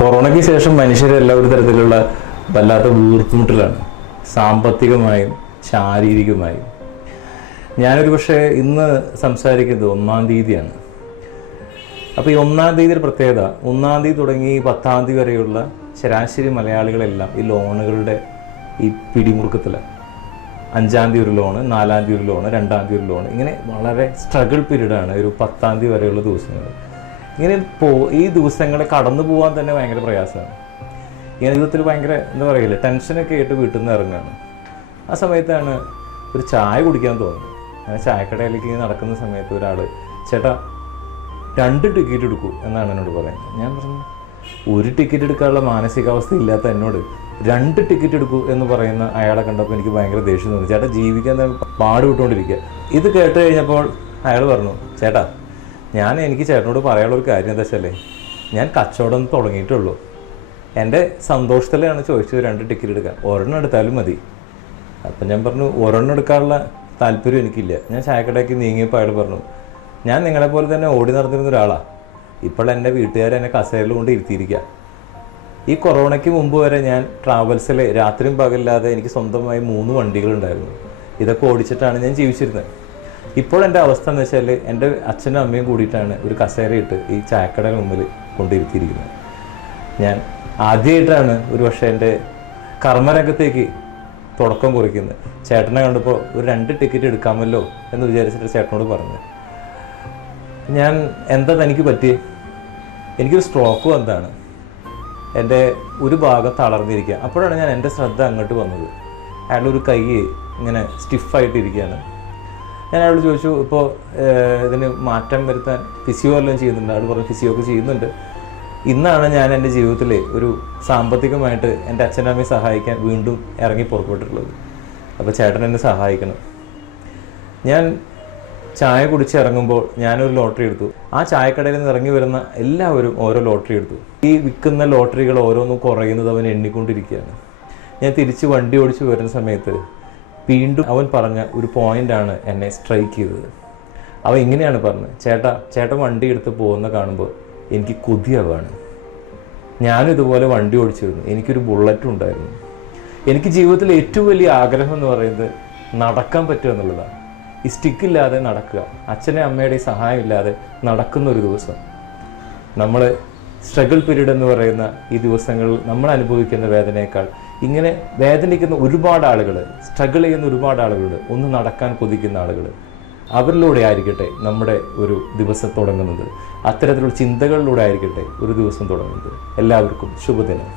കൊറോണയ്ക്ക് ശേഷം മനുഷ്യരെല്ലാം ഒരു തരത്തിലുള്ള വല്ലാത്ത വീർപ്പുമുട്ടലാണ്, സാമ്പത്തികമായും ശാരീരികമായും. ഞാനൊരു പക്ഷേ ഇന്ന് സംസാരിക്കുന്നത് 1-ാം തീയതിയാണ്. അപ്പോൾ ഈ 1-ാം തീയതിയുടെ പ്രത്യേകത, 1-ാം തീയതി തുടങ്ങി 10-ാം തീയതി വരെയുള്ള ശരാശരി മലയാളികളെല്ലാം ഈ ലോണുകളുടെ ഈ പിടിമുറുക്കത്തിലാണ്. 5-ാം തീയതി ഒരു ലോണ്, 4-ാം തീയതി ഒരു ലോണ്, 2-ാം തീയതി ഒരു ലോണ്, ഇങ്ങനെ വളരെ സ്ട്രഗിൾ പീരീഡാണ് ഒരു 10-ാം തീയതി വരെയുള്ള ദിവസങ്ങൾ. ഇങ്ങനെ ഈ ദിവസങ്ങളെ കടന്നു പോകാൻ തന്നെ ഭയങ്കര പ്രയാസമാണ്. ഇങ്ങനെ ജീവിതത്തിൽ ഭയങ്കര എന്താ പറയില്ല, ടെൻഷനൊക്കെ ആയിട്ട് വീട്ടിൽ നിന്ന് ഇറങ്ങുകയാണ്. ആ സമയത്താണ് ഒരു ചായ കുടിക്കാൻ തോന്നുന്നത്. അങ്ങനെ ചായക്കടയിലേക്ക് ഇങ്ങനെ നടക്കുന്ന സമയത്ത് ഒരാൾ, ചേട്ടാ 2 ടിക്കറ്റ് എടുക്കൂ എന്നാണ് എന്നോട് പറയുന്നത്. ഞാൻ പറഞ്ഞു, 1 ടിക്കറ്റ് എടുക്കാനുള്ള മാനസികാവസ്ഥ ഇല്ലാത്ത എന്നോട് 2 ടിക്കറ്റ് എടുക്കൂ എന്ന് പറയുന്ന അയാളെ കണ്ടപ്പോൾ എനിക്ക് ഭയങ്കര ദേഷ്യം തോന്നി. ചേട്ടാ ജീവിക്കാൻ പാട് വിട്ടുകൊണ്ടിരിക്കുക. ഇത് കേട്ട് കഴിഞ്ഞപ്പോൾ അയാൾ പറഞ്ഞു, ചേട്ടാ എനിക്ക് ചേട്ടനോട് പറയാനുള്ളൊരു കാര്യം എന്താ വെച്ചാലേ, ഞാൻ കച്ചവടം തുടങ്ങിയിട്ടുള്ളൂ. എൻ്റെ സന്തോഷത്തിലാണ് ചോദിച്ചത് 2 ടിക്കറ്റ് എടുക്കാൻ, ഒരെണ്ണം എടുത്താലും മതി. അപ്പം ഞാൻ പറഞ്ഞു, ഒരെണ്ണം എടുക്കാനുള്ള താല്പര്യം എനിക്കില്ല. ഞാൻ ചായക്കടയ്ക്ക് നീങ്ങിയപ്പോൾ അയാൾ പറഞ്ഞു, ഞാൻ നിങ്ങളെപ്പോലെ തന്നെ ഓടി നടന്നിരുന്ന ഒരാളാണ്. ഇപ്പോൾ എൻ്റെ വീട്ടുകാർ എന്നെ കസേരയിൽ കൊണ്ട് ഇരുത്തിയിരിക്കുക. ഈ കൊറോണയ്ക്ക് മുമ്പ് വരെ ഞാൻ ട്രാവൽസിൽ രാത്രിയും പകലില്ലാതെ എനിക്ക് സ്വന്തമായി 3 വണ്ടികളുണ്ടായിരുന്നു. ഇതൊക്കെ ഓടിച്ചിട്ടാണ് ഞാൻ ജീവിച്ചിരുന്നത്. ഇപ്പോൾ എൻ്റെ അവസ്ഥ എന്ന് വെച്ചാൽ, എൻ്റെ അച്ഛനും അമ്മയും കൂടിയിട്ടാണ് ഒരു കസേരയിട്ട് ഈ ചായക്കടയുടെ മുമ്പിൽ കൊണ്ടിരുത്തിയിരിക്കുന്നത്. ഞാൻ ആദ്യമായിട്ടാണ് ഒരു പക്ഷേ എൻ്റെ കർമ്മരംഗത്തേക്ക് തുടക്കം കുറിക്കുന്നത്. ചേട്ടനെ കണ്ടപ്പോൾ ഒരു 2 ടിക്കറ്റ് എടുക്കാമല്ലോ എന്ന് വിചാരിച്ചിട്ട് ചേട്ടനോട് പറഞ്ഞു. ഞാൻ എന്താ തനിക്ക് പറ്റി? എനിക്കൊരു സ്ട്രോക്ക് വന്നതാണ്. എൻ്റെ ഒരു ഭാഗം തളർന്നിരിക്കുക. അപ്പോഴാണ് ഞാൻ എൻ്റെ ശ്രദ്ധ അങ്ങോട്ട് വന്നത്. അയാളുടെ ഒരു കൈ ഇങ്ങനെ സ്റ്റിഫായിട്ടിരിക്കുകയാണ്. ഞാൻ അയാളോട് ചോദിച്ചു, ഇപ്പോൾ ഇതിന് മാറ്റം വരുത്താൻ ഫിസിയോ എല്ലാം ചെയ്യുന്നുണ്ട്? അയാൾ പറഞ്ഞു, ഫിസിയോ ഒക്കെ ചെയ്യുന്നുണ്ട്. ഇന്നാണ് ഞാൻ എൻ്റെ ജീവിതത്തിൽ ഒരു സാമ്പത്തികമായിട്ട് എൻ്റെ അച്ഛനമ്മയെ സഹായിക്കാൻ വീണ്ടും ഇറങ്ങി പുറപ്പെട്ടിട്ടുള്ളത്. അപ്പോൾ ചേട്ടൻ എന്നെ സഹായിക്കണം. ഞാൻ ചായ കുടിച്ച് ഇറങ്ങുമ്പോൾ ഞാനൊരു ലോട്ടറി എടുത്തു. ആ ചായക്കടയിൽ നിന്ന് ഇറങ്ങി വരുന്ന എല്ലാവരും ഓരോ ലോട്ടറി എടുത്തു. ഈ വിൽക്കുന്ന ലോട്ടറികൾ ഓരോന്നും കുറയുന്നത് അവൻ എണ്ണിക്കൊണ്ടിരിക്കുകയാണ്. ഞാൻ തിരിച്ച് വണ്ടി ഓടിച്ച് വരുന്ന സമയത്ത് വീണ്ടും അവൻ പറഞ്ഞ ഒരു പോയിൻ്റാണ് എന്നെ സ്ട്രൈക്ക് ചെയ്തത്. അവൻ ഇങ്ങനെയാണ് പറഞ്ഞത്, ചേട്ടൻ വണ്ടി എടുത്ത് പോകുന്ന കാണുമ്പോൾ എനിക്ക് കൊതിയാവാണ്. ഞാനും ഇതുപോലെ വണ്ടി ഓടിച്ചിരുന്നു. എനിക്കൊരു ബുള്ളറ്റും ഉണ്ടായിരുന്നു. എനിക്ക് ജീവിതത്തിൽ ഏറ്റവും വലിയ ആഗ്രഹം എന്ന് പറയുന്നത് നടക്കാൻ പറ്റുക എന്നുള്ളതാണ്. ഈ സ്റ്റിക്കില്ലാതെ നടക്കുക, അച്ഛനെ അമ്മയുടെ സഹായം ഇല്ലാതെ നടക്കുന്ന ഒരു ദിവസം. നമ്മൾ സ്ട്രഗിൾ പീരീഡ് എന്ന് പറയുന്ന ഈ ദിവസങ്ങളിൽ നമ്മൾ അനുഭവിക്കുന്ന വേദനയേക്കാൾ ഇങ്ങനെ വേദനിക്കുന്ന ഒരുപാട് ആളുകൾ, സ്ട്രഗിൾ ചെയ്യുന്ന ഒരുപാട് ആളുകളുണ്ട്. ഒന്ന് നടക്കാൻ കൊതിക്കുന്ന ആളുകൾ, അവരിലൂടെ ആയിരിക്കട്ടെ നമ്മുടെ ഒരു ദിവസം തുടങ്ങുന്നത്. അത്തരത്തിലുള്ള ചിന്തകളിലൂടെ ആയിരിക്കട്ടെ ഒരു ദിവസം തുടങ്ങുന്നത്. എല്ലാവർക്കും ശുഭദിനം.